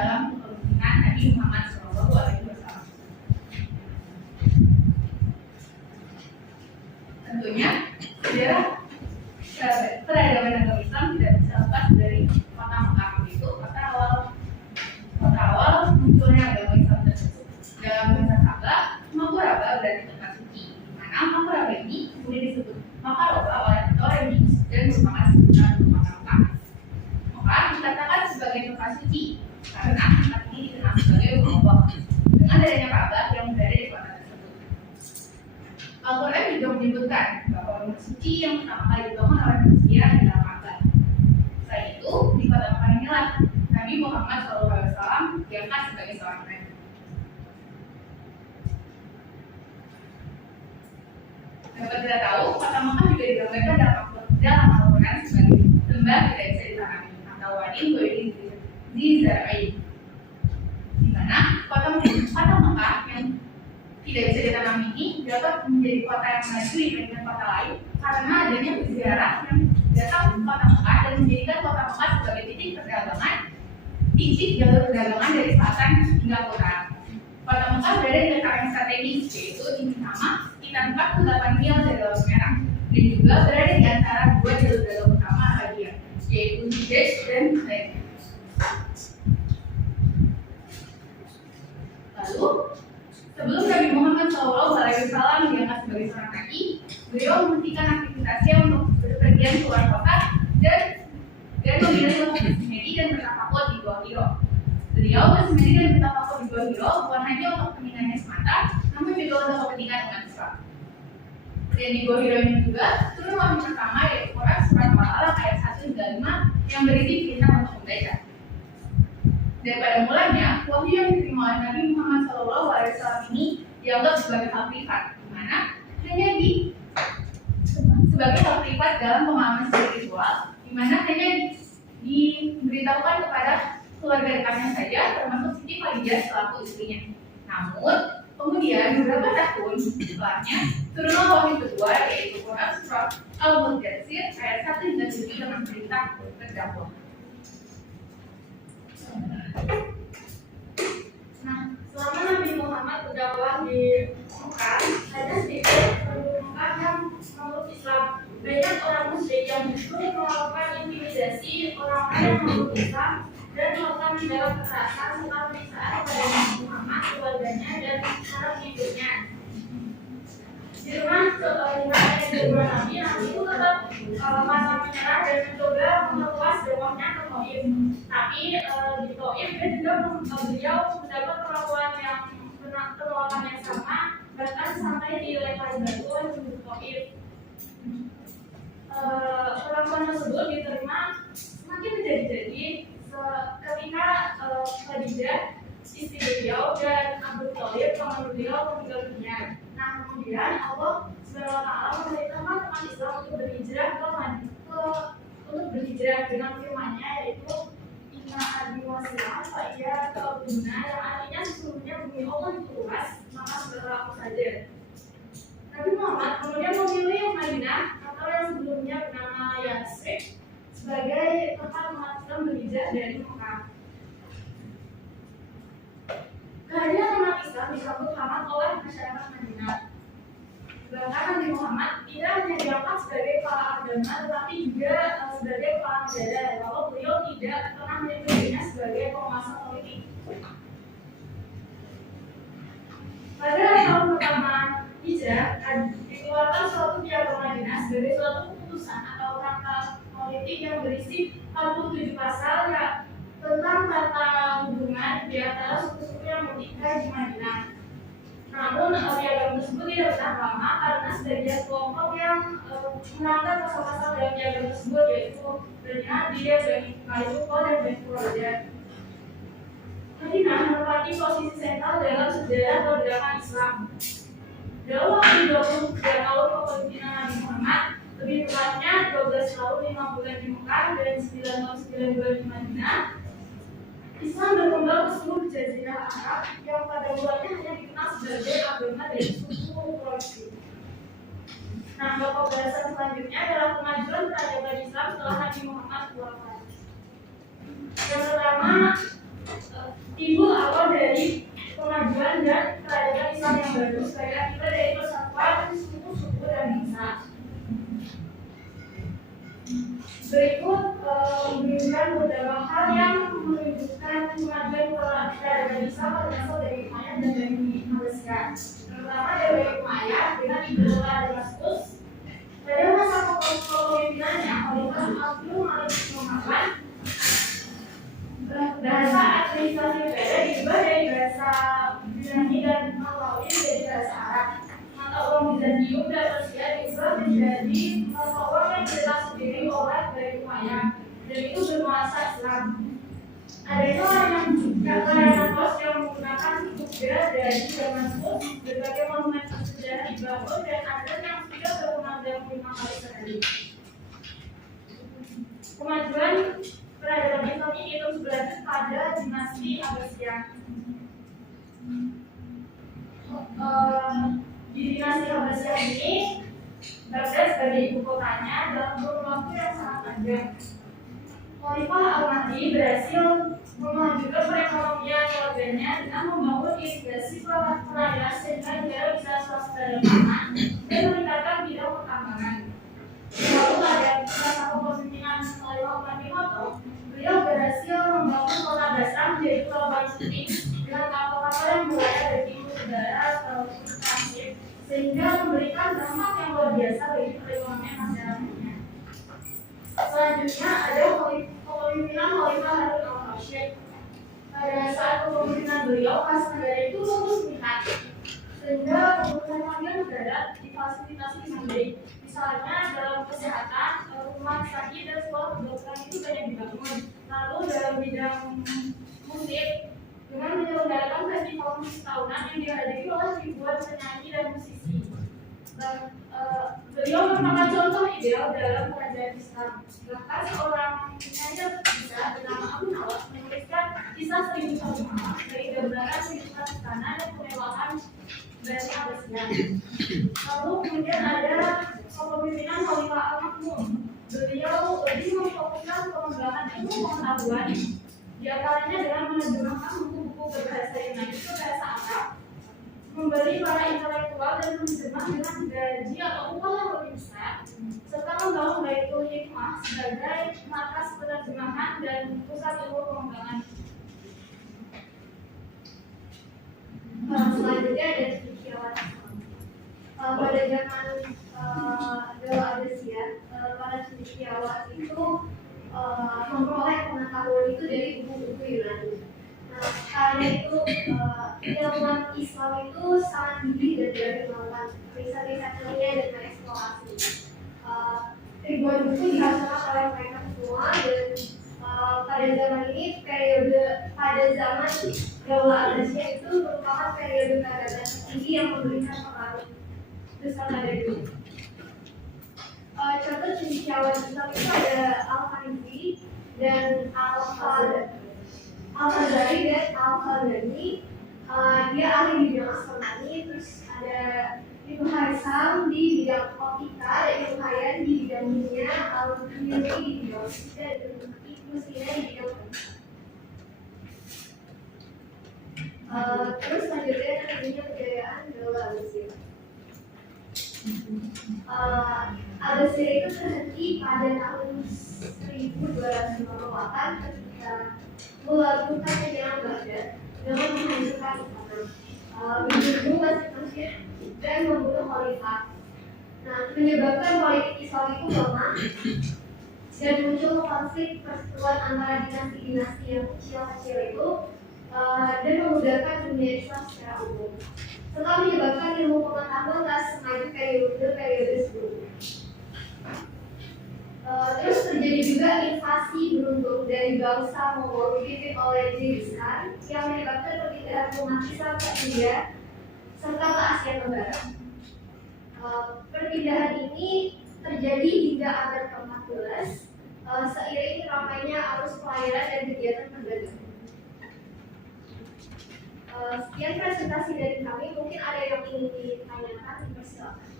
dalam kepemimpinan Nabi Muhammad SAW. Tentunya sejarah peradaban agama Islam tidak bisa lepas dari kota Mekah. Itu kota awal munculnya agama Islam tersebut. Dalam bahasa Sabah, Makuraba berarti tempat suci, di mana Makuraba ini kemudian disebut Makaroba oleh Toremi dan merupakan sebutan kota Mekah. Mekah dikatakan sebagai tempat suci karena tempat ini dikenal sebagai Allah dengan adanya Ka'bah yang berada di kota tersebut. Al-Quran juga menyebutkan bahwa rumah suci yang pertama kali dibangun oleh manusia adalah Ka'bah. Selain itu, di kota Mekah inilah Nabi Muhammad SAW diangkat sebagai seorang nabi. Dapat kita tahu, kota Mekah juga digambarkan dalam Al-Quran sebagai lembah tidak bisa ditanami atau wadin goyim zizar'ain, di mana kota Mekah yang tidak bisa ditanami ini dapat menjadi kota yang maju dibandingkan kota lain karena adanya peziarah yang datang ke kota Mekah dan menjadikan kota Mekah sebagai titik jalur perdagangan dari selatan hingga utara. Kota Mekah berada di letak yang strategis, yaitu di Minama, sekitar 48 mil dari Laut Merah, dan juga berada di antara dua jalur dagang utama Arabia, yaitu Hijaz dan Zaid. Lalu, sebelum Nabi Muhammad SAW diangkat sebagai seorang nabi, beliau menghentikan aktivitasnya untuk berpergian keluar kota dan memilih untuk bersemedi dan bertafakkur di Gua Hiro. Beliau bersemedi dan bertafakkur di Gua Hiro bukan hanya untuk kepentingannya semata, namun juga untuk kepentingan umat Islam. Dan di Gua Hiro ini juga turun wahyu pertama yaitu Quran surat Al-Alaq ayat 1 hingga 5 yang berisi perintah untuk membaca. Dan pada mulanya, wahyu yang diterima oleh Nabi Muhammad SAW ini dianggap sebagai hal privat, di mana hanya sebagai hal privat dalam pemahaman spiritual, di mana hanya diberitahukan kepada keluarga dekatnya saja, termasuk Siti Khadijah selaku istrinya. Namun, kemudian beberapa tahun setelahnya turunlah wahyu kedua yaitu Quran surat Al-Mudaththir ayat 1 hingga 7 dengan perintah berdakwah. Nah, selama Nabi Muhammad berdakwah di Mekah, ada sedikit penduduk Mekah yang memeluk Islam. Banyak orang musyrik yang justru melakukan intimidasi orang-orang yang memeluk Islam dan melakukan tindakan kekerasan serta penyiksaan kepada Nabi Muhammad, keluarganya, dan para pengikutnya. Di rumah Nabi itu tetap masa menyerah dan mencoba memperluas dakwahnya ke Taif. Tapi di Taif dan juga beliau mendapat penolakan yang sama, bahkan sampai dilempari batuan di Taif. Perlakuan tersebut diterima semakin menjadi-jadi ketika Khadijah istri beliau dan Abu Thalib paman beliau meninggal dunia. Nah, kemudian Allah SWT memerintahkan umat Islam untuk berhijrah dengan firman-Nya yaitu Inna ardi wasi'ah fa iya ta'buduna, yang artinya sesungguhnya bumi Allah itu luas, maka segera aku saja. Nabi Muhammad kemudian memilih Madinah atau yang sebelumnya bernama Yatsrib sebagai tempat umat Islam berhijrah dari Mekah. Kehadiran umat Islam disambut hangat oleh masyarakat Madinah. Bahkan Nabi Muhammad tidak hanya diangkat sebagai kepala agama, tetapi juga sebagai kepala negara, walau beliau tidak pernah menyebutnya sebagai penguasa politik. Pada tahun pertama hijrah, dikeluarkan suatu piagam Madinah sebagai suatu keputusan atau rangka politik yang berisi 47 pasal ya, tentang tata hubungan di antara suku-suku yang menikah di Madinah. Namun piagam tersebut tidak bertahan lama karena sebagian kelompok yang melanggar pasal-pasal dalam piagam tersebut, yaitu Bani Nadir, Bani Maluku, dan Bani Quraidah. Madinah menempati posisi sentral dalam sejarah pergerakan Islam. Dalam waktu 23 tahun kepemimpinan Nabi Muhammad, lebih tepatnya 12 tahun 5 bulan di Mekah dan 9 tahun 9 bulan di Madinah, Islam berkembang ke seluruh jazirah Arab yang pada mulanya hanya dikenal sebagai agama dari suku Quraisy. Nah, pokok bahasan selanjutnya adalah kemajuan peradaban Islam setelah Nabi Muhammad wafat. Yang pertama, timbul awal dari kemajuan dan peradaban Islam yang baru sebagai akibat dari persatuan suku-suku dan bangsa. Berikut memberikan beberapa hal yang menunjukkan kemajuan peradaban Islam berasal dari Umayyad dan dari Abbasiyah. Pertama dari Umayyad dengan dikelola Damaskus. Pada masa kepemimpinannya Khalifah Abdul Malik Muhammad, bahasa administrasi negara diubah dari bahasa Yunani dan Romawi menjadi bahasa Arab. Mata uang Bizantium dan Persia diubah menjadi mata uang yang jelas sendiri oleh dari Umayyad, dan itu bernuansa Islam. Adanya layanan pos yang menggunakan kubah dari Damaskus, berbagai monumen sejarah dibangun dan ada yang sudah berkumandang 5 kali sehari. Kemajuan peradaban Islam ini terus berlanjut pada dinasti Abbasiyah. Di dinasti Abbasiyah ini Baghdad sebagai ibu kotanya dalam kurun waktu yang sangat panjang. Khalifah Al-Mahdi berhasil memajukan perekonomian keluarganya dengan membangun irigasi perairan sehingga negara bisa swasembada pangan dan meningkatkan bidang pertambangan. Lalu pada masa kepemimpinan Khalifah Al-Mahdi, beliau berhasil membangun kota Basra menjadi pelabuhan penting dengan kapal-kapal yang berlayar dari timur udara ke Mesir, sehingga memberikan dampak yang luar biasa bagi perekonomian masyarakatnya. Selanjutnya ada kepemimpinan Khalifah Harun al-Rashid. Pada saat kepemimpinan beliau, kas negara itu terus meningkat, sehingga kebutuhan negara difasilitasi dengan baik. Misalnya dalam kesehatan, rumah sakit dan sekolah kedokteran itu banyak dibangun. Lalu dalam bidang musik, dengan menyelenggarakan festival musik tahunan yang dihadiri oleh ribuan penyanyi dan musisi. Dan beliau merupakan contoh ideal dalam kerajaan Islam. Bahkan seorang penyanyi bisa bernama Abu Nawas menuliskan kisah 1001 malam dari gambaran kehidupan istana dan kemewahan dari Abbasiyah. Lalu kemudian ada kepemimpinan Khalifah Al-Ma'mun. Beliau lebih memfokuskan pengembangan ilmu pengetahuan, di antaranya dengan menerjemahkan buku-buku berbahasa Yunani ke bahasa Arab, memberi para intelektual dan penerjemah dengan gaji atau upah yang lebih besar, serta membangun Baitul Hikmah sebagai markas penerjemahan dan pusat ilmu pengembangan. Selanjutnya ada cendekiawan. Pada zaman Dewa Abbasiyah, para cendekiawan itu memperoleh pengetahuan itu dari buku-buku Yunani. Nah, karena itu ilmuwan Islam itu sangat gigih dan berani melakukan riset-riset ilmiah dan mengeksplorasi. Ribuan buku dihasilkan oleh mereka semua dan pada zaman ini pada zaman Dewa Abbasiyah itu merupakan periode peradaban tertinggi yang memberikan pengaruh besar pada dunia. Contoh cendekiawan Islam itu ada Al-Hanifi dan Al-Fazari dan Al-Khaldani. Dia ahli di bidang astronomi. Terus ada Ibnu Haisam di bidang optika, dan Ibnu Hayyan di bidang kimia, Al-Yuni di bidang fisika, dan Ibnu Sina di bidang terus selanjutnya namanya kejayaan Dewa Abbasiyah. Abbasiyah itu terhenti pada tahun 1258 ketika melakukan penyerangan Baghdad dengan menghancurkan istana, membunuh masjid-masjid dan membunuh khalifah. Nah, menyebabkan politik Islam itu lemah dan muncul konflik perseteruan antara dinasti-dinasti yang kecil-kecil itu dan memudahkan dunia Islam secara umum, serta menyebabkan ilmu pengetahuan tak semaju periode sebelumnya. Terus terjadi juga invasi beruntung dari bangsa Mongol dipimpin oleh Genghis Khan yang menyebabkan perpindahan umat Islam ke India serta ke Asia Tenggara. Perpindahan ini terjadi hingga abad ke-14 seiring ramainya arus pelayaran dan kegiatan perdagangan. Sekian presentasi dari kami, mungkin ada yang ingin ditanyakan, dipersilakan.